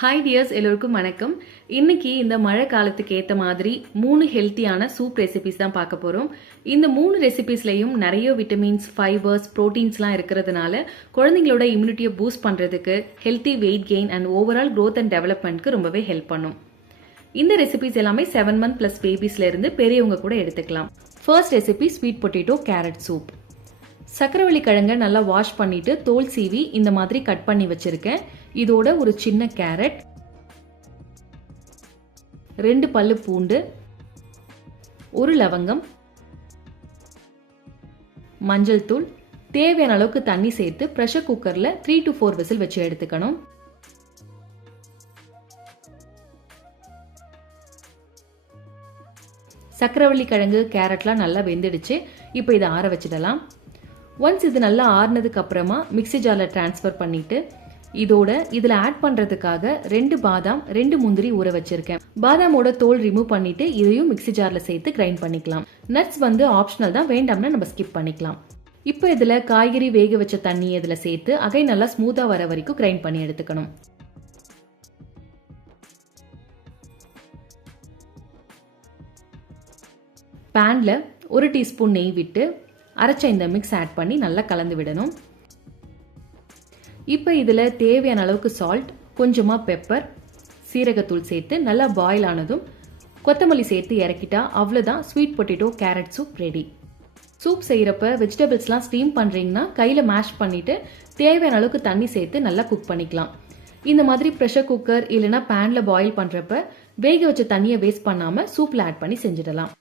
Hi tears எல்லோருக்கும் வணக்கம். இன்னைக்கு இந்த மழை காலத்துக்கு ஏற்ற மாதிரி மூணு ஹெல்த்தியான சூப் ரெசிபிஸ் தான் பார்க்க போகிறோம் இந்த மூணு ரெசிபிஸ்லையும் நிறைய விட்டமின்ஸ் ஃபைபர்ஸ் ப்ரோட்டீன்ஸ்லாம் இருக்கிறதுனால குழந்தைங்களோட இம்யூனிட்டியை பூஸ்ட் பண்ணுறதுக்கு healthy weight gain and overall growth and டெவலப்மெண்ட்க்கு ரொம்பவே ஹெல்ப் பண்ணும். இந்த ரெசிபிஸ் எல்லாமே செவன் மந்த் ப்ளஸ் பேபிஸ்லேருந்து பெரியவங்க கூட எடுத்துக்கலாம். First recipe sweet potato carrot soup சக்கரவள்ளி கிழங்கை நல்லா வாஷ் பண்ணிட்டு தோல் சீவி இந்த மாதிரி கட் பண்ணி வச்சிருக்கேன். இதோட ஒரு சின்ன கேரட் ரெண்டு பல்லு பூண்டு ஒரு லவங்கம் மஞ்சள் தூள் தேவையான அளவுக்கு தண்ணி சேர்த்து ப்ரெஷர் குக்கரில் த்ரீ டு ஃபோர் விசில் வச்சு எடுத்துக்கணும். சக்கரவள்ளி கிழங்கு கேரட்லாம் நல்லா வெந்துடுச்சு. இப்போ இதை ஆற வச்சிடலாம். ஒன்ஸ் இது நல்லா ஆறுனதுக்கு அப்புறமா மிக்ஸி ஜாரில் ட்ரான்ஸ்ஃபர் பண்ணிட்டு இதோட இதில் ஆட் பண்ணுறதுக்காக ரெண்டு பாதாம் ரெண்டு முந்திரி ஊற வச்சிருக்கேன். பாதாமோட தோல் ரிமூவ் பண்ணிட்டு இதையும் மிக்ஸி ஜாரில் சேர்த்து கிரைண்ட் பண்ணிக்கலாம். நட்ஸ் வந்து ஆப்ஷனல் தான் வேண்டாம்னா நம்ம ஸ்கிப் பண்ணிக்கலாம். இப்போ இதில் காய்கறி வேக வச்ச தண்ணி இதில் சேர்த்து அகை நல்லா ஸ்மூத்தாக வர வரைக்கும் கிரைண்ட் பண்ணி எடுத்துக்கணும். பேனில் ஒரு டீஸ்பூன் நெய் விட்டு அரைச்ச இந்த மிக்ஸ் ஆட் பண்ணி நல்லா கலந்து விடணும். இப்போ இதில் தேவையான அளவுக்கு சால்ட் கொஞ்சமாக பெப்பர் சீரகத்தூள் சேர்த்து நல்லா பாயில் ஆனதும் கொத்தமல்லி சேர்த்து இறக்கிட்டா அவ்வளோதான் sweet potato carrot soup ready soup செய்கிறப்ப வெஜிடபிள்ஸ்லாம் ஸ்டீம் பண்ணுறீங்கன்னா கையில் மேஷ் பண்ணிவிட்டு தேவையான அளவுக்கு தண்ணி சேர்த்து நல்லா குக் பண்ணிக்கலாம். இந்த மாதிரி ப்ரெஷர் குக்கர் இல்லைனா பேனில் பாயில் பண்ணுறப்ப வேக வச்ச தண்ணியை வேஸ்ட் பண்ணாமல் சூப்பில் ஆட் பண்ணி செஞ்சிடலாம்.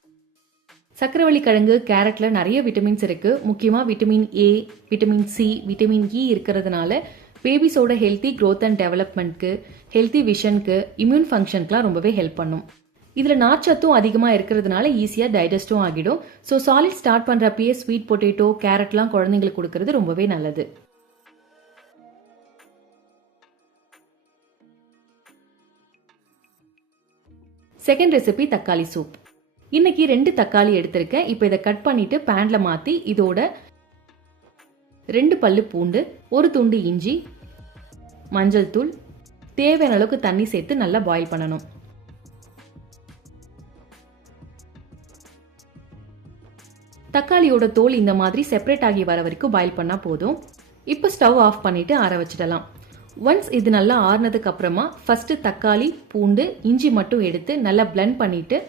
சக்கரவள்ளி கிழங்கு கேரட்ல நிறைய விட்டமின்ஸ் இருக்கு. முக்கியமா vitamin A vitamin C vitamin E இருக்கிறதுனால பேபிஸோட ஹெல்த்தி க்ரோத் அண்ட் டெவலப்மெண்ட்க்கு ஹெல்த்தி விஷனுக்கு இம்யூன் ஃபங்க்ஷனுக்குலாம் ரொம்பவே ஹெல்ப் பண்ணும். இதில் நார்ச்சத்தும் அதிகமாக இருக்கிறதுனால ஈஸியாக டைஜஸ்டும் ஆகிடும். So solid start பண்ணுறப்பயே sweet potato கேரட்லாம் குழந்தைங்களுக்கு கொடுக்கறது ரொம்பவே நல்லது. செகண்ட் ரெசிபி தக்காளி சூப் இன்னைக்கு ரெண்டு தக்காளி எடுத்திருக்கேன். இப்போ இதை கட் பண்ணிட்டு பேன்ல மாத்தி இதோட ரெண்டு பல்லு பூண்டு ஒரு துண்டு இஞ்சி மஞ்சள் தூள் தேவையான அளவுக்கு தண்ணி சேர்த்து நல்லா பாயில் பண்ணணும். தக்காளியோட தோல் இந்த மாதிரி செப்பரேட் ஆகி வர வரைக்கும் பாயில் பண்ணால் போதும். இப்போ ஸ்டவ் ஆஃப் பண்ணிட்டு ஆற வச்சிடலாம். ஒன்ஸ் இது நல்லா ஆறுனதுக்கு அப்புறமா ஃபர்ஸ்ட் தக்காளி பூண்டு இஞ்சி மட்டும் எடுத்து நல்லா பிளெண்ட் பண்ணிட்டு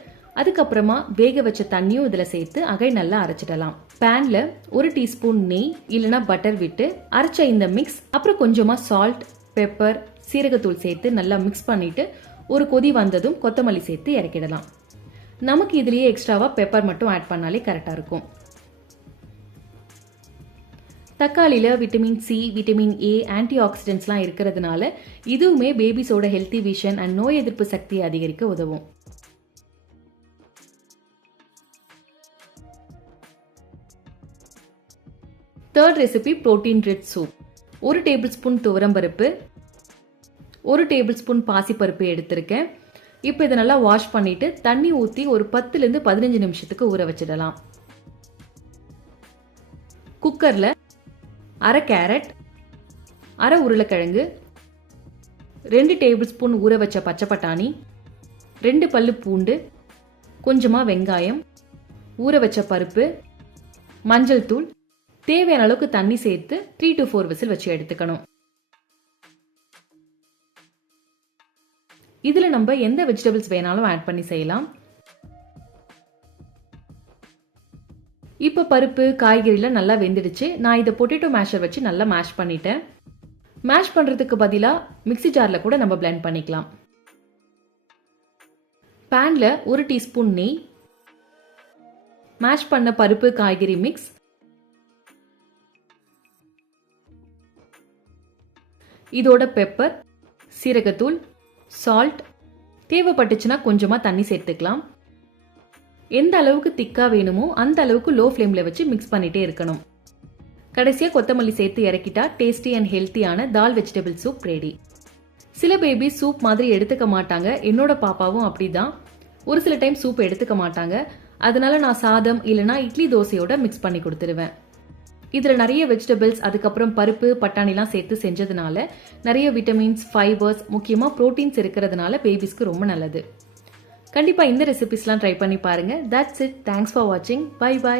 அதுக்கப்புறமா வேக வச்ச தண்ணியும் இதில் சேர்த்து அகை நல்லா அரைச்சிடலாம். பேன்ல ஒரு டீஸ்பூன் நெய் இல்லைனா பட்டர் விட்டு அரைச்ச இந்த மிக்ஸ் அப்புறம் கொஞ்சமா சால்ட் பெப்பர் சீரகத்தூள் சேர்த்து நல்லா மிக்ஸ் பண்ணிட்டு ஒரு கொதி வந்ததும் கொத்தமல்லி சேர்த்து இறக்கிடலாம். நமக்கு இதுலயே எக்ஸ்ட்ராவா பெப்பர் மட்டும் ஆட் பண்ணாலே கரெக்டா இருக்கும். தக்காளியில் விட்டமின் சி விட்டமின் ஏ ஆன்டி ஆக்சிடென்ட்ஸ்லாம் இருக்கிறதுனால இதுவுமே பேபிஸோட ஹெல்த்தி விஷன் அண்ட் நோய் எதிர்ப்பு சக்தியை அதிகரிக்க உதவும். Third recipe protein rich soup ஒரு டேபிள் ஸ்பூன் துவரம்பருப்பு ஒரு டேபிள் ஸ்பூன் பாசிப்பருப்பு எடுத்திருக்கேன். இப்போ இதை நல்லா வாஷ் பண்ணிவிட்டு தண்ணி ஊற்றி ஒரு பத்துலேருந்து பதினஞ்சு நிமிஷத்துக்கு ஊற வச்சிடலாம். குக்கரில் அரை கேரட் அரை உருளைக்கிழங்கு ரெண்டு டேபிள் ஸ்பூன் ஊற வச்ச பச்சை பட்டாணி ரெண்டு பல்லு பூண்டு கொஞ்சமாக வெங்காயம் ஊற வச்ச பருப்பு மஞ்சள் தூள் தேவையான அளவுக்கு தண்ணி சேர்த்து த்ரீ டு ஃபோர் விசில் வச்சு எடுத்துக்கணும். இதில் நம்ம எந்த வெஜிடபிள்ஸ் வேணாலும் ஆட் பண்ணி செய்யலாம். இப்போ பருப்பு காய்கறிலாம் நல்லா வெந்துடுச்சு. நான் இதை பொட்டேட்டோ மேஷர் வச்சு நல்லா மேஷ் பண்ணிட்டேன். மேஷ் பண்ணுறதுக்கு பதிலாக மிக்ஸி ஜாரில் கூட நம்ம பிளெண்ட் பண்ணிக்கலாம். பேனில் ஒரு டீஸ்பூன் நெய். மேஷ் பண்ண பருப்பு காய்கறி மிக்ஸ் இதோட பெப்பர் சீரகத்தூள் சால்ட் தேவைப்பட்டுச்சுன்னா கொஞ்சமாக தண்ணி சேர்த்துக்கலாம். எந்த அளவுக்கு திக்காக வேணுமோ அந்த அளவுக்கு லோ ஃப்ளேமில் வச்சு மிக்ஸ் பண்ணிகிட்டே இருக்கணும். கடைசியாக கொத்தமல்லி சேர்த்து இறக்கிட்டா டேஸ்டி அண்ட் ஹெல்த்தியான தால் வெஜிடபிள் சூப் ரெடி சில பேபி சூப் மாதிரி எடுத்துக்க மாட்டாங்க. என்னோட பாப்பாவும் அப்படிதான். ஒரு சில டைம் சூப் எடுத்துக்க மாட்டாங்க. அதனால நான் சாதம் இல்லைனா இட்லி தோசையோட மிக்ஸ் பண்ணி கொடுத்துருவேன். இதில் நிறைய வெஜிடபிள்ஸ் அதுக்கப்புறம் பருப்பு பட்டாணிலாம் சேர்த்து செஞ்சதுனால நிறைய விட்டமின்ஸ் ஃபைபர்ஸ் முக்கியமாக ப்ரோட்டீன்ஸ் இருக்கிறதுனால பேபிஸ்க்கு ரொம்ப நல்லது. கண்டிப்பாக இந்த ரெசிபிஸ்லாம் ட்ரை பண்ணி பாருங்கள் தட்ஸ் இட் தேங்க்ஸ் ஃபார் வாட்சிங் பை பை